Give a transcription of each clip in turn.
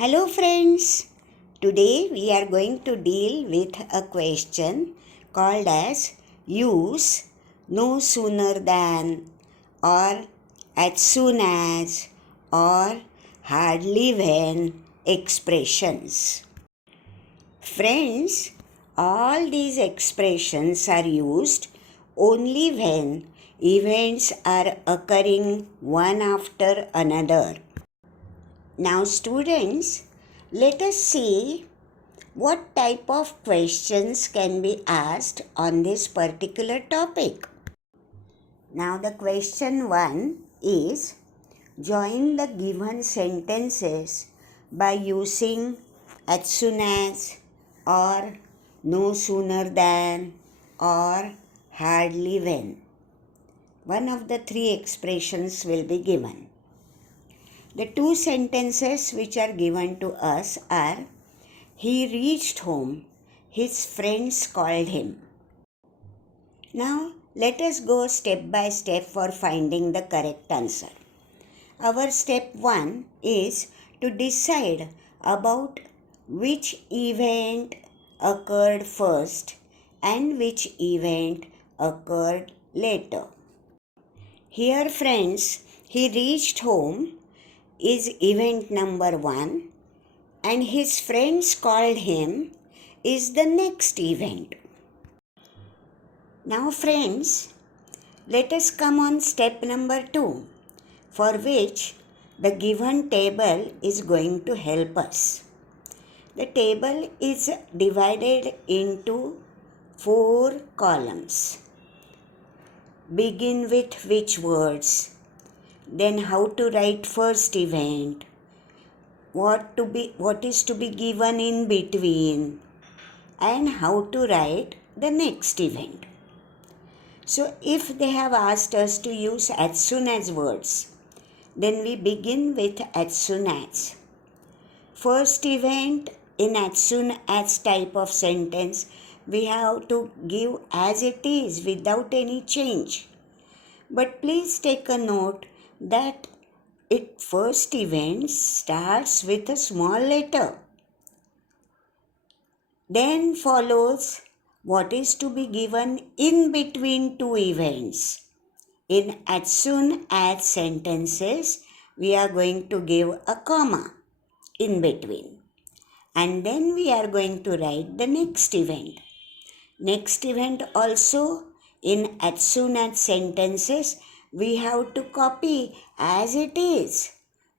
Hello friends, today we are going to deal with a question called as use no sooner than or as soon as or hardly when expressions. Friends, all these expressions are used only when events are occurring one after another. Now students, let us see what type of questions can be asked on this particular topic. Now the question 1 is join the given sentences by using as soon as or no sooner than or hardly when. One of the three expressions will be given. The two sentences which are given to us are he reached home, his friends called him. Now let us go step by step for finding the correct answer. Our step 1 is to decide about which event occurred first and which event occurred later. Here friends, he reached home is event number 1 and his friends called him is the next event. Now friends, let us come on step number 2 for which the given table is going to help us. The table is divided into 4 columns. Begin with which words, then how to write first event, what is to be given in between, and how to write the next event. So if they have asked us to use as soon as words, then we begin with as soon as. First event in as soon as type of sentence, we have to give as it is without any change. But please take a note that first event starts with a small letter. Then follows what is to be given in between two events. In as soon as sentences, we are going to give a comma in between. And then we are going to write the next event. Next event also in as soon as sentences, we have to copy as it is,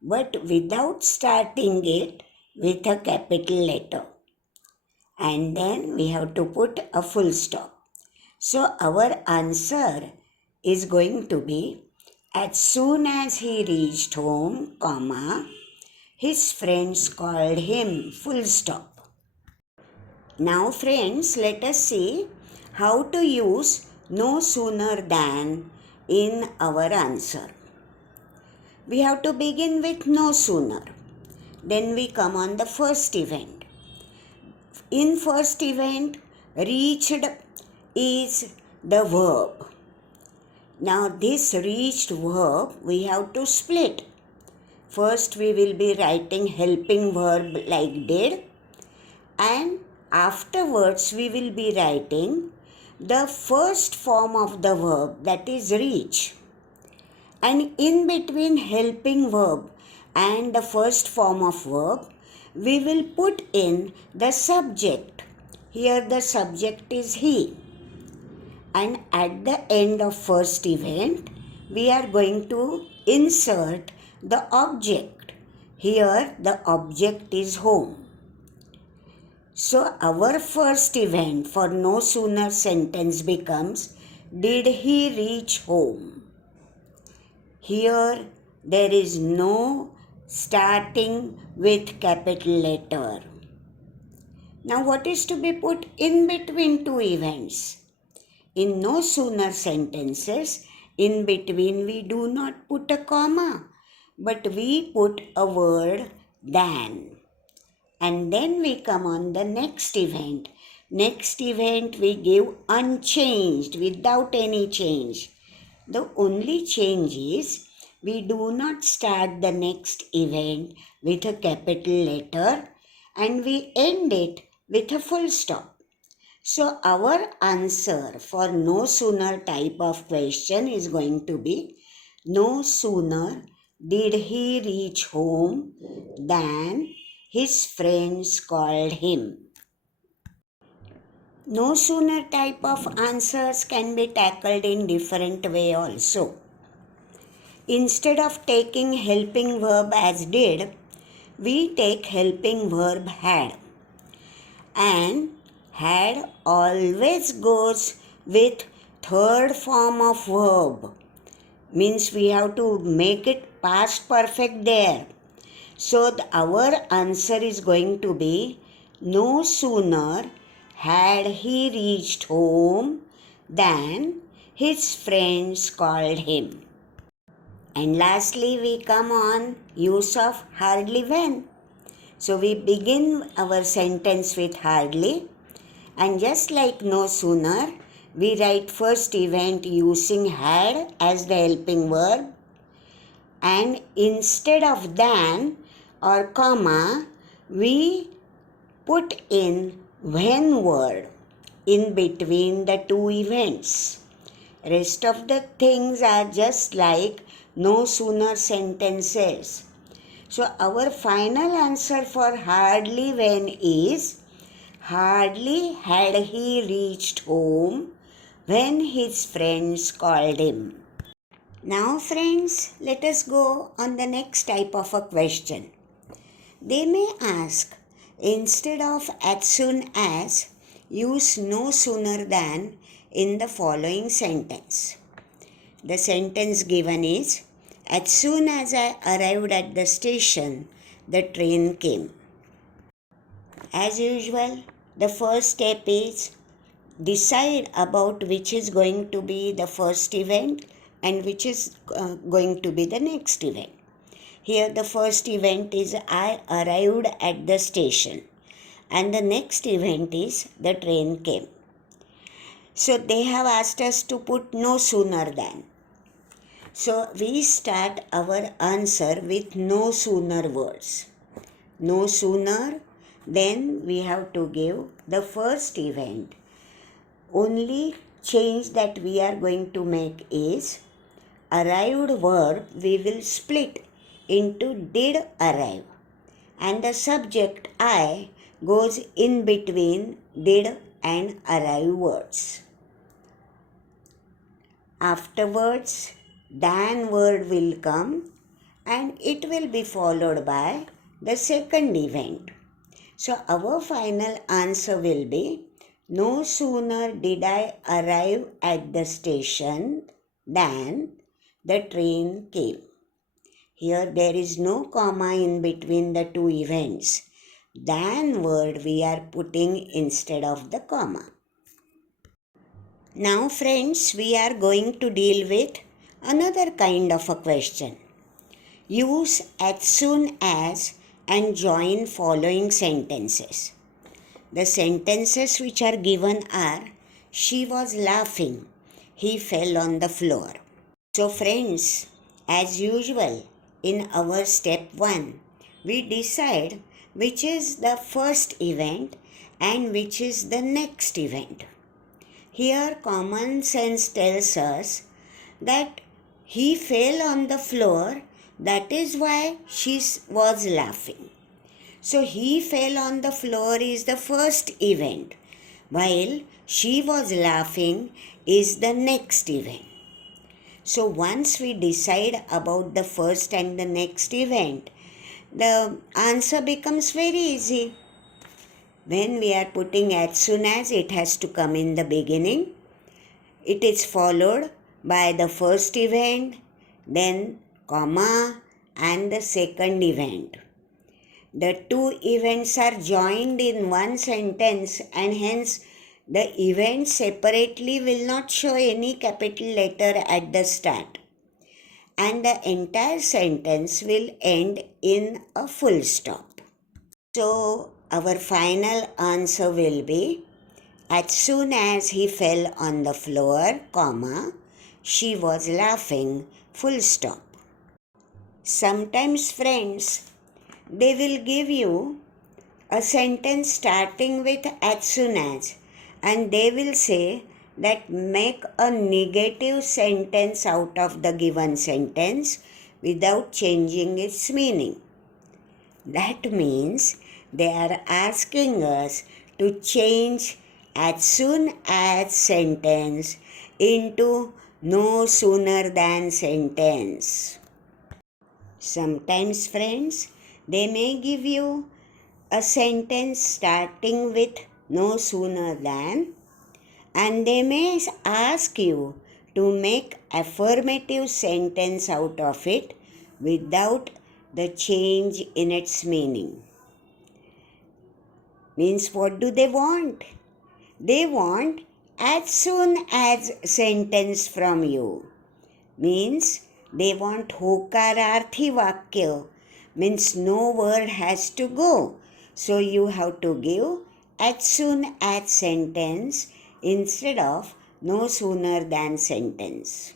but without starting it with a capital letter. And then we have to put a full stop. So our answer is going to be as soon as he reached home, comma, his friends called him, full stop. Now friends, let us see how to use no sooner than in our answer. We have to begin with no sooner. Then we come on the first event. In first event, reached is the verb. Now this reached verb we have to split. First we will be writing helping verb like did, and afterwards we will be writing the first form of the verb, that is reach. And in between helping verb and the first form of verb, we will put in the subject. Here the subject is he. And at the end of first event, we are going to insert the object. Here the object is home. So our first event for no sooner sentence becomes, did he reach home? Here there is no starting with capital letter. Now what is to be put in between two events? In no sooner sentences, in between we do not put a comma, but we put a word than. And then we come on the next event. Next event we give unchanged, without any change. The only change is we do not start the next event with a capital letter and we end it with a full stop. So our answer for no sooner type of question is going to be no sooner did he reach home than his friends called him. No sooner type of answers can be tackled in different way also. Instead of taking helping verb as did, we take helping verb had. And had always goes with third form of verb. Means we have to make it past perfect there. So our answer is going to be no sooner had he reached home than his friends called him. And lastly, we come on use of hardly when. So we begin our sentence with hardly, and just like no sooner, we write first event using had as the helping verb, and instead of than or comma, we put in when word in between the two events. Rest of the things are just like no sooner sentences. So our final answer for hardly when is hardly had he reached home when his friends called him. Now friends, let us go on the next type of a question. They may ask, instead of as soon as, use no sooner than in the following sentence. The sentence given is, as soon as I arrived at the station, the train came. As usual, the first step is decide about which is going to be the first event and which is going to be the next event. Here the first event is I arrived at the station and the next event is the train came. So they have asked us to put no sooner than. So we start our answer with no sooner words. No sooner, then we have to give the first event. Only change that we are going to make is arrived verb we will split into did arrive, and the subject I goes in between did and arrive words. Afterwards, than word will come and it will be followed by the second event. So our final answer will be no sooner did I arrive at the station than the train came. Here there is no comma in between the two events. Than word we are putting instead of the comma. Now friends, we are going to deal with another kind of a question. Use as soon as and join following sentences. The sentences which are given are, she was laughing, he fell on the floor. So friends, as usual, in our step 1, we decide which is the first event and which is the next event. Here common sense tells us that he fell on the floor, that is why she was laughing. So he fell on the floor is the first event, while she was laughing is the next event. So once we decide about the first and the next event, the answer becomes very easy. When we are putting as soon as, it has to come in the beginning. It is followed by the first event, then comma and the second event. The two events are joined in one sentence and hence the events separately will not show any capital letter at the start. And the entire sentence will end in a full stop. So our final answer will be, as soon as he fell on the floor, comma, she was laughing, full stop. Sometimes, friends, they will give you a sentence starting with as soon as, and they will say that make a negative sentence out of the given sentence without changing its meaning. That means they are asking us to change as soon as sentence into no sooner than sentence. Sometimes, friends, they may give you a sentence starting with no sooner than, and they may ask you to make affirmative sentence out of it without the change in its meaning. Means, what do they want? They want as soon as sentence from you. Means they want hokararthi vakya. Means no word has to go. So you have to give as soon as sentence instead of no sooner than sentence.